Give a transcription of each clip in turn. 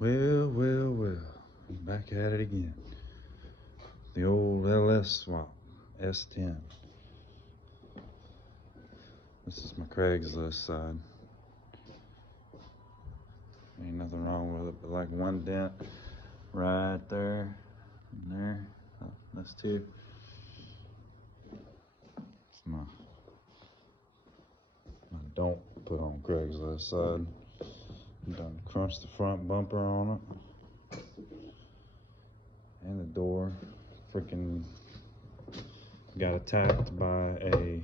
Well, I'm back at it again. The old LS swap, S10. This is my Craigslist side. Ain't nothing wrong with it, but like one dent right there and there. Oh, that's two. It's my don't put on Craigslist side. I'm done crunched the front bumper on it. And the door freaking got attacked by a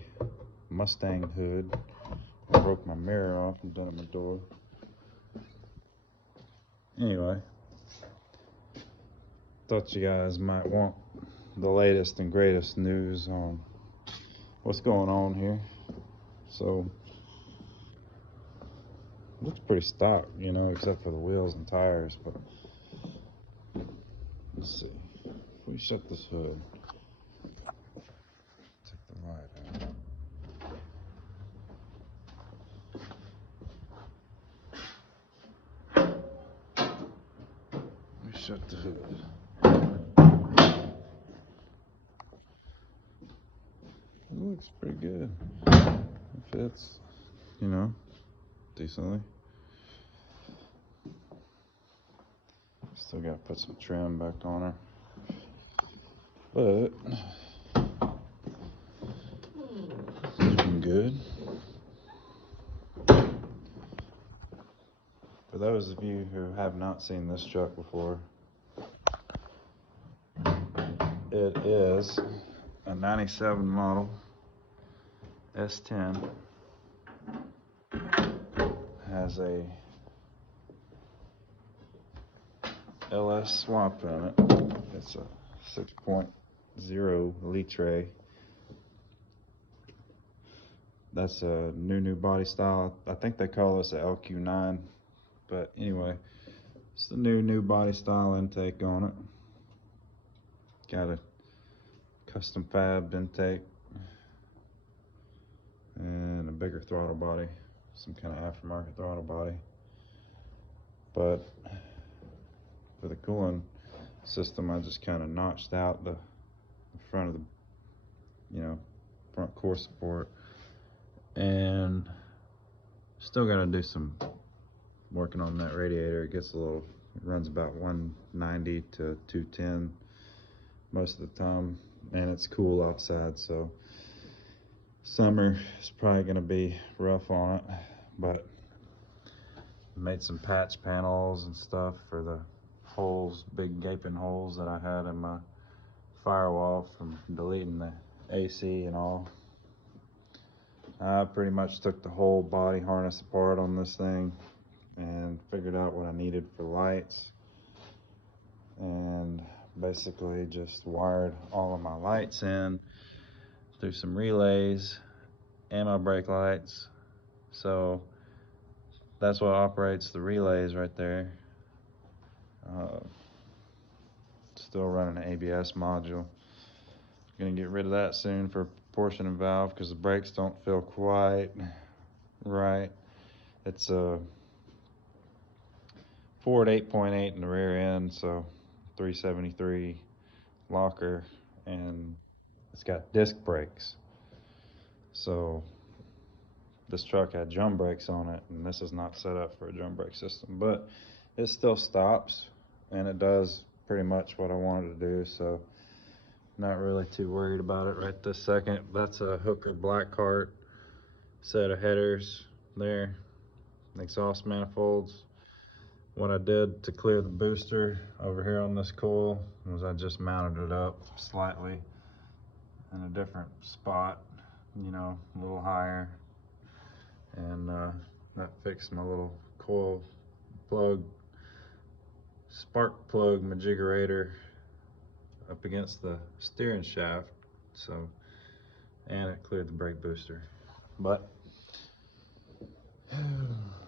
Mustang hood. I broke my mirror off and done at my door. Anyway, thought you guys might want the latest and greatest news on what's going on here. So, looks pretty stock, you know, except for the wheels and tires, but let's see. If we shut this hood, take the light out. We shut the hood. It looks pretty good. It fits, you know, decently. Still got to put some trim back on her, but looking good. For those of you who have not seen this truck before, it is a 97 model S10. Has a LS swap in it. It's a 6.0 litre. That's a new body style. I think they call this a LQ9, but anyway, it's the new body style intake on it. Got a custom fab intake and a bigger throttle body, some kind of aftermarket throttle body. But for the cooling system, I just kind of notched out the front of the, you know, front core support, and still got to do some working on that radiator. It gets a little, it runs about 190 to 210 most of the time, and it's cool outside, so summer is probably going to be rough on it. But made some patch panels and stuff for the holes, big gaping holes that I had in my firewall from deleting the AC and all. I pretty much took the whole body harness apart on this thing and figured out what I needed for lights, and basically just wired all of my lights in through some relays and my brake lights. So that's what operates the relays right there. Still running an ABS module. Gonna get rid of that soon for proportion and valve because the brakes don't feel quite right. It's a Ford 8.8 in the rear end, so 373 locker, and it's got disc brakes. So this truck had drum brakes on it, and this is not set up for a drum brake system, but it still stops and it does pretty much what I wanted to do, so not really too worried about it right this second. That's a Hooker Black Cart set of headers there, exhaust manifolds. What I did to clear the booster over here on this coil was I just mounted it up slightly in a different spot, you know, a little higher, and that fixed my little coil plug, spark plug majigerator up against the steering shaft, so, and it cleared the brake booster. But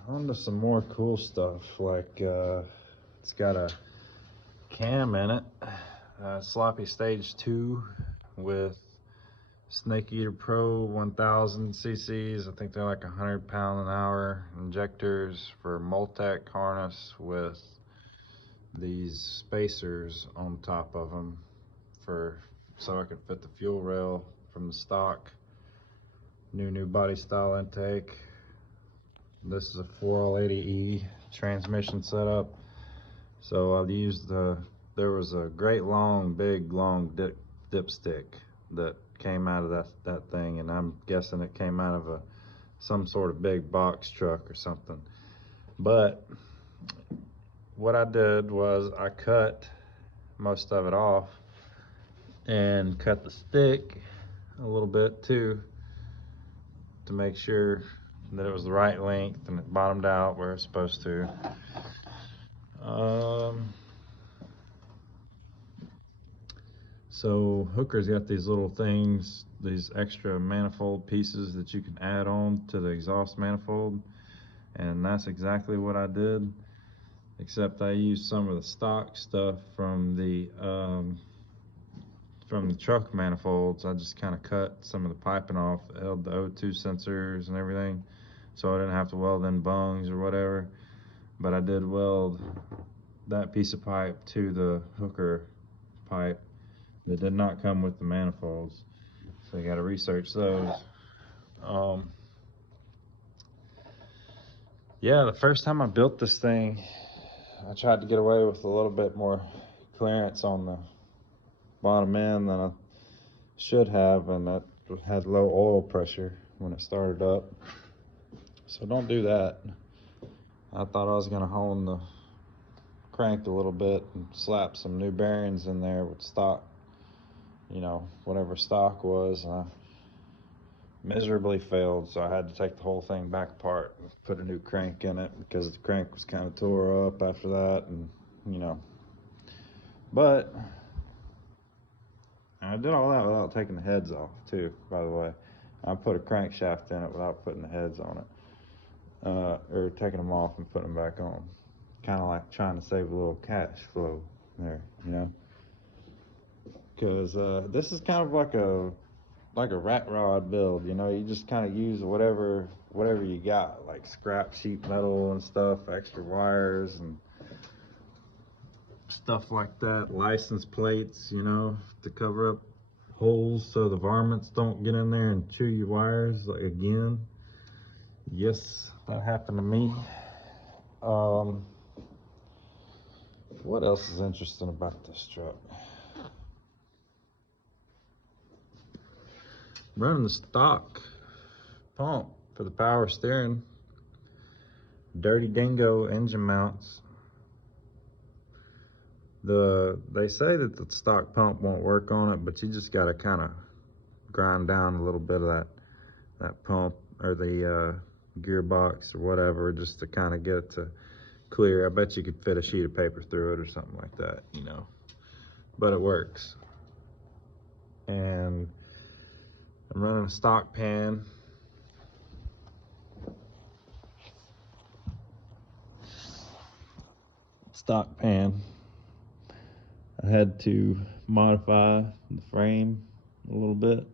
on to some more cool stuff, like it's got a cam in it, Sloppy Stage 2 with Snake Eater Pro 1000 cc's. I think they're like 100 pound an hour injectors for Multec harness with these spacers on top of them so I could fit the fuel rail from the stock new body style intake. This is a 4L80E transmission setup. So I'll use there was a great big long dipstick that came out of that thing, and I'm guessing it came out of some sort of big box truck or something. But what I did was I cut most of it off and cut the stick a little bit too, to make sure that it was the right length and it bottomed out where it's supposed to. So Hooker's got these little things, these extra manifold pieces that you can add on to the exhaust manifold, and that's exactly what I did, except I used some of the stock stuff from the truck manifolds. I just kind of cut some of the piping off that held the O2 sensors and everything, so I didn't have to weld in bungs or whatever. But I did weld that piece of pipe to the Hooker pipe that did not come with the manifolds, so you got to research those. Yeah, the first time I built this thing, I tried to get away with a little bit more clearance on the bottom end than I should have, and that had low oil pressure when it started up. So don't do that. I thought I was going to hone the crank a little bit and slap some new bearings in there with stock, whatever stock was, and I miserably failed. So I had to take the whole thing back apart and put a new crank in it, because the crank was kind of tore up after that, and but I did all that without taking the heads off too, by the way. I put a crankshaft in it without putting the heads on it, or taking them off and putting them back on. Kind of like trying to save a little cash flow there, because this is kind of like a rat rod build. You just kind of use whatever you got, like scrap sheet metal and stuff, extra wires and stuff like that, license plates, to cover up holes so the varmints don't get in there and chew your wires. Like, again, yes, that happened to me. What else is interesting about this truck? Running the stock pump for the power steering, Dirty Dingo engine mounts. They say that the stock pump won't work on it, but you just got to kind of grind down a little bit of that pump or the gearbox or whatever, just to kind of get it to clear. I bet you could fit a sheet of paper through it or something like that, but it works. And I'm running a stock pan. I had to modify the frame a little bit,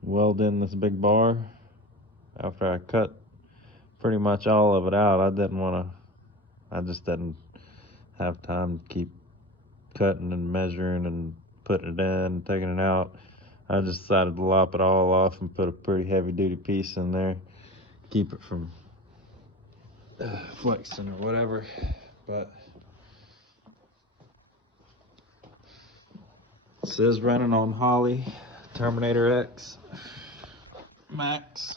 weld in this big bar. After I cut pretty much all of it out, I just didn't have time to keep cutting and measuring and putting it in and taking it out. I just decided to lop it all off and put a pretty heavy duty piece in there, keep it from flexing or whatever. But this is running on Holley Terminator X Max.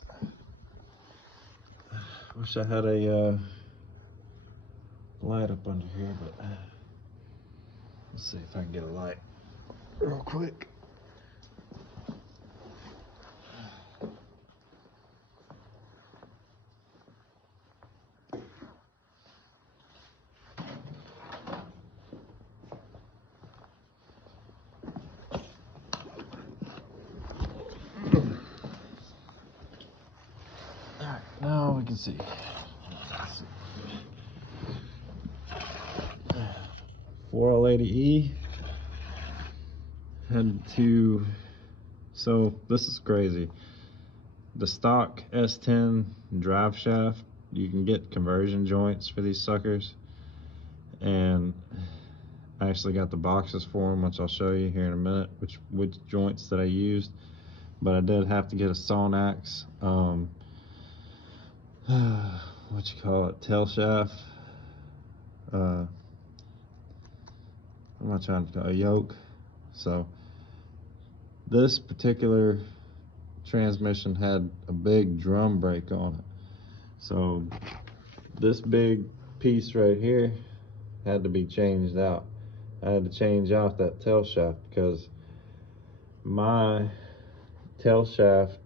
Wish I had a light up under here, but let's see if I can get a light real quick. Alright, now we can see. 4L80E. So this is crazy. The stock S10 drive shaft, you can get conversion joints for these suckers. and I actually got the boxes for them, which I'll show you here in a minute, which joints that I used. But I did have to get a Sonax, what you call it, tail shaft. What am I trying to call it? A yoke. So this particular transmission had a big drum brake on it. So this big piece right here had to be changed out. I had to change out that tail shaft because my tail shaft,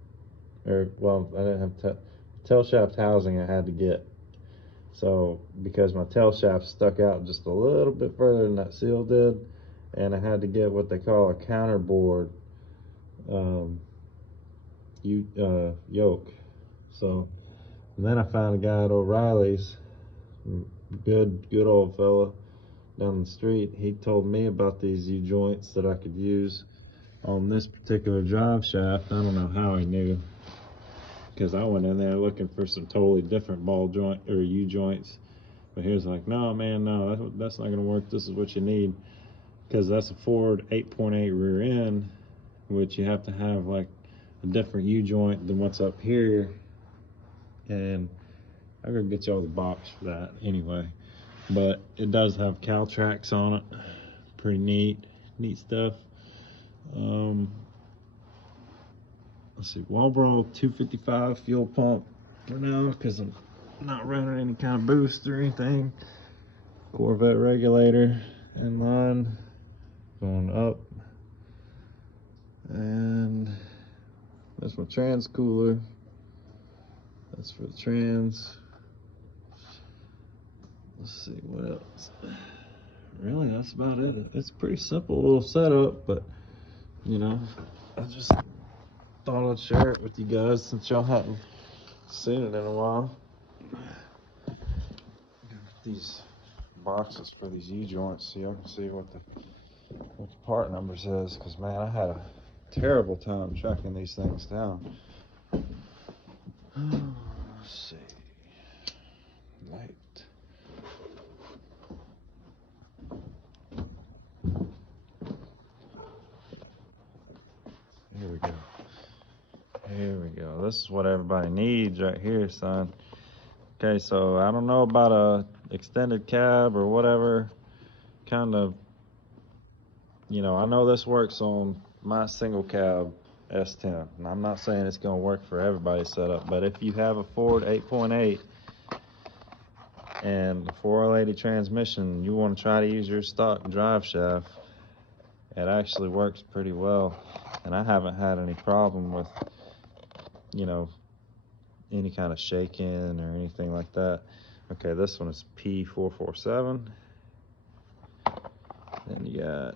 I didn't have tail shaft housing I had to get. So because my tail shaft stuck out just a little bit further than that seal did, and I had to get what they call a counterboard yoke. So then I found a guy at O'Reilly's, good old fella down the street. He told me about these U-joints that I could use on this particular drive shaft. I don't know how he knew, because I went in there looking for some totally different ball joint or U-joints, but he was like, no man, no, that's not gonna work. This is what you need, because that's a Ford 8.8 rear end, which you have to have like a different U-joint than what's up here. And I'm gonna get y'all the box for that anyway. But it does have Caltrax on it. Pretty neat stuff. Let's see, Walbro 255 fuel pump for now, because I'm not running any kind of boost or anything. Corvette regulator in line, going up. And that's my trans cooler. That's for the trans. Let's see what else. Really, that's about it. It's a pretty simple little setup, but you know, I just thought I'd share it with you guys since y'all hadn't seen it in a while. These boxes for these U-joints so y'all can see what the part number says, because man, I had a terrible time tracking these things down. Let's see. Light. Here we go. Here we go. This is what everybody needs right here, son. Okay, so I don't know about a extended cab or whatever kind of, you know, I know this works on my single cab S10, and I'm not saying it's going to work for everybody's setup, but if you have a Ford 8.8 and a 480 transmission, you want to try to use your stock drive shaft, it actually works pretty well, and I haven't had any problem with, you know, any kind of shaking or anything like that. Okay, this one is P447. Then you got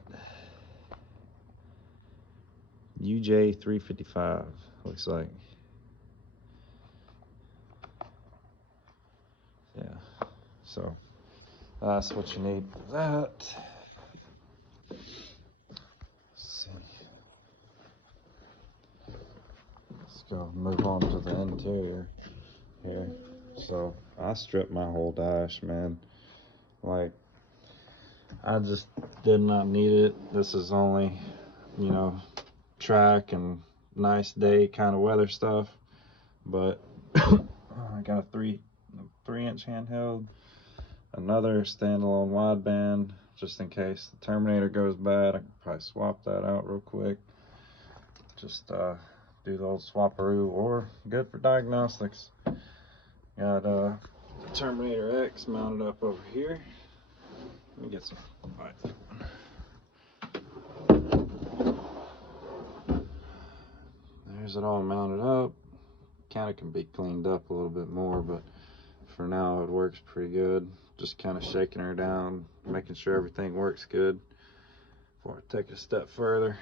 UJ355, looks like. Yeah, so that's what you need for that. Let's see. Let's go move on to the interior here. So I stripped my whole dash, man. Like, I just did not need it. This is only, you know, track and nice day kind of weather stuff. But I got a 3-inch handheld, another standalone wideband, just in case the Terminator goes bad. I can probably swap that out real quick. Just do the old swaparoo, or good for diagnostics. Got Terminator X mounted up over here. Let me get some light. There's it all mounted up. Kind of can be cleaned up a little bit more, but for now it works pretty good. Just kind of shaking her down, making sure everything works good before I take it a step further.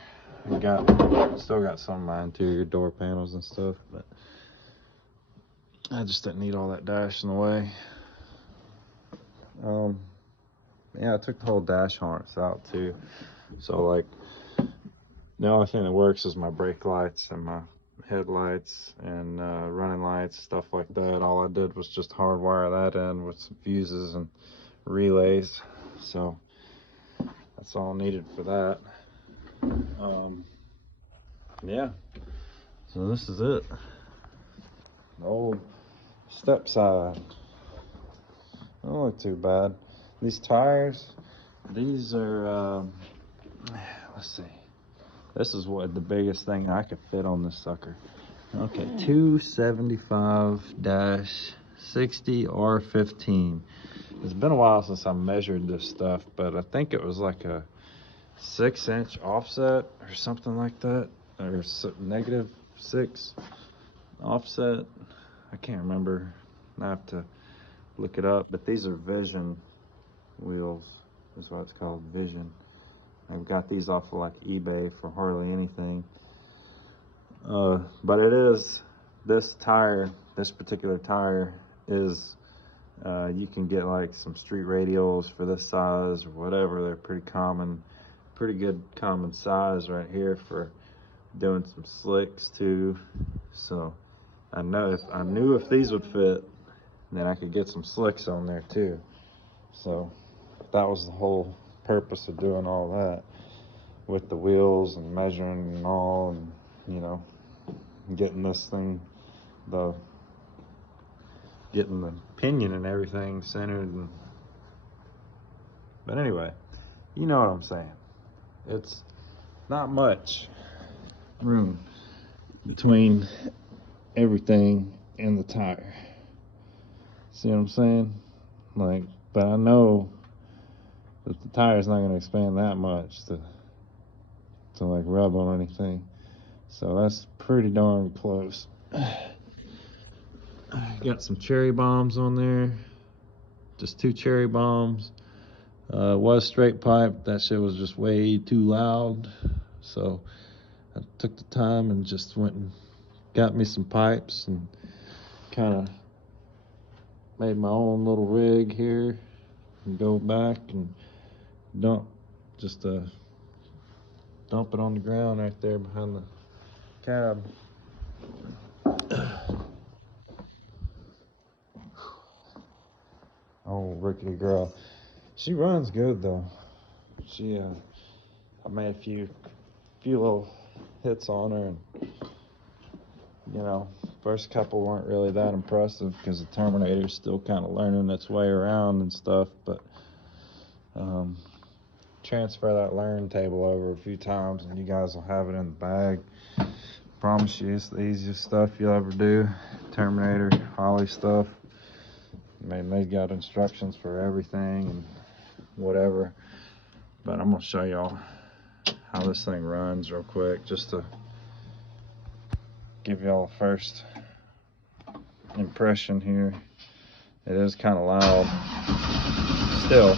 Still got some of my interior door panels and stuff, but I just didn't need all that dash in the way. Yeah, I took the whole dash harness out too. So like, the only thing that works is my brake lights and my headlights and running lights, stuff like that. All I did was just hardwire that in with some fuses and relays. So that's all needed for that. Yeah, so this is it. The old step side. Don't look too bad. These tires, these are, let's see. This is what the biggest thing I could fit on this sucker. Okay, 275-60R15. It's been a while since I measured this stuff, but I think it was like a 6-inch offset or something like that, or -6 offset. I can't remember. I have to look it up, but these are Vision wheels. That's what it's called, Vision. I've got these off of like eBay for hardly anything. But it is, this tire, this particular tire is, you can get like some street radials for this size or whatever. They're pretty common, pretty good common size right here for doing some slicks too. So I knew if these would fit, then I could get some slicks on there too. So that was the whole purpose of doing all that with the wheels and measuring and all, and you know, getting this thing, getting the pinion and everything centered. But anyway, you know what I'm saying. It's not much room between everything and the tire. See what I'm saying? Like, but I know that the tire's not going to expand that much to like rub on anything. So that's pretty darn close. Got some cherry bombs on there, just 2 cherry bombs. Was straight pipe. That shit was just way too loud, so I took the time and just went and got me some pipes and kind of made my own little rig here, and go back and dump it on the ground right there behind the cab. Oh, rickety girl. She runs good though. I made a few little hits on her, and you know, first couple weren't really that impressive because the Terminator's still kind of learning its way around and stuff, but transfer that learn table over a few times and you guys will have it in the bag. Promise you, it's the easiest stuff you'll ever do. Terminator, Holly stuff. I mean, they got instructions for everything and whatever, but I'm gonna show y'all how this thing runs real quick, just to give y'all a first impression here. It is kind of loud still.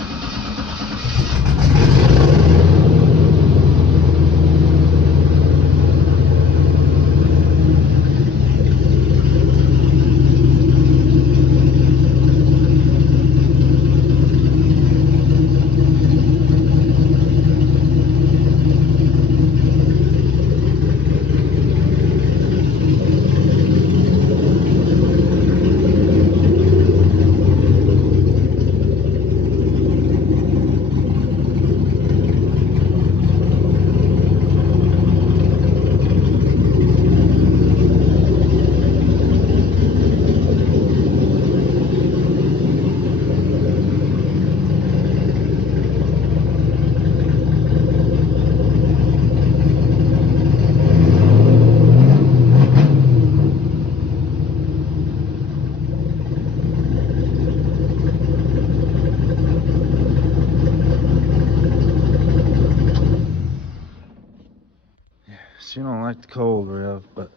She don't like the cold rev, but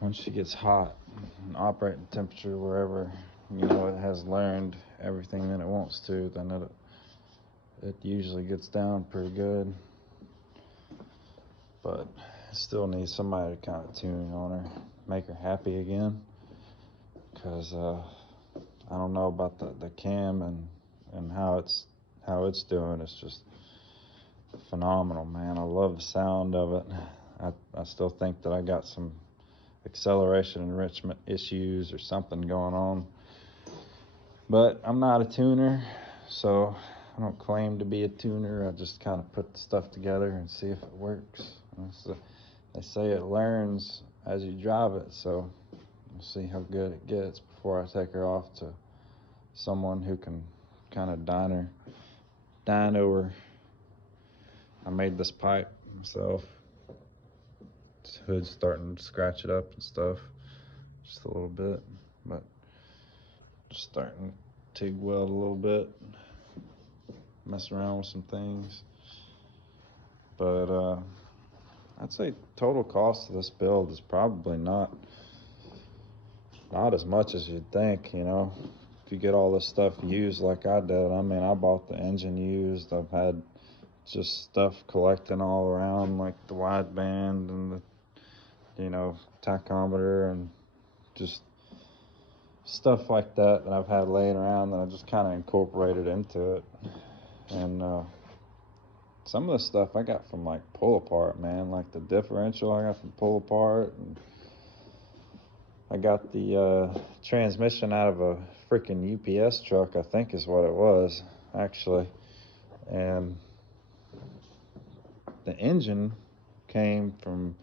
once she gets hot and operating temperature wherever, you know, it has learned everything that it wants to, then it usually gets down pretty good. But it still needs somebody to kind of tune on her, make her happy again, because I don't know about the cam and how it's doing. It's just phenomenal, man. I love the sound of it. I still think that I got some acceleration enrichment issues or something going on, but I'm not a tuner, So I don't claim to be a tuner. I just kind of put the stuff together and see if it works. So they say it learns as you drive it, so we'll see how good it gets before I take her off to someone who can kind of dyno her. I made this pipe myself. This hood's starting to scratch it up and stuff, just a little bit, but just starting to TIG weld a little bit, mess around with some things. But I'd say total cost of this build is probably not as much as you'd think, you know. If you get all this stuff used like I did, I mean, I bought the engine used. I've had just stuff collecting all around, like the wideband and the, you know, tachometer and just stuff like that I've had laying around that I just kind of incorporated into it. And some of the stuff I got from like pull apart, man, like the differential I got from pull apart, and I got the transmission out of a freaking UPS truck, I think is what it was, actually. And the engine came from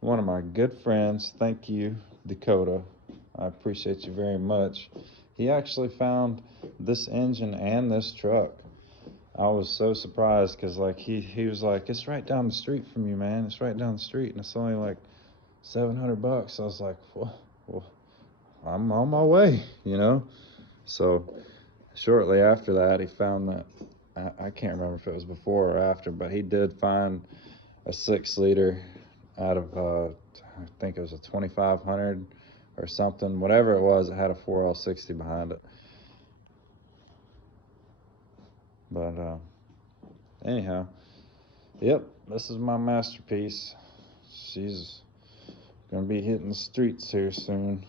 one of my good friends. Thank you, Dakota. I appreciate you very much. He actually found this engine and this truck. I was so surprised because like he was like, it's right down the street from you, man. It's right down the street, and it's only like $700. I was like, well, I'm on my way, you know. So shortly after that, he found that, I can't remember if it was before or after, but he did find a 6-liter out of I think it was a 2500 or something, whatever it was. It had a 4L60 behind it. But anyhow, yep, this is my masterpiece. She's gonna be hitting the streets here soon.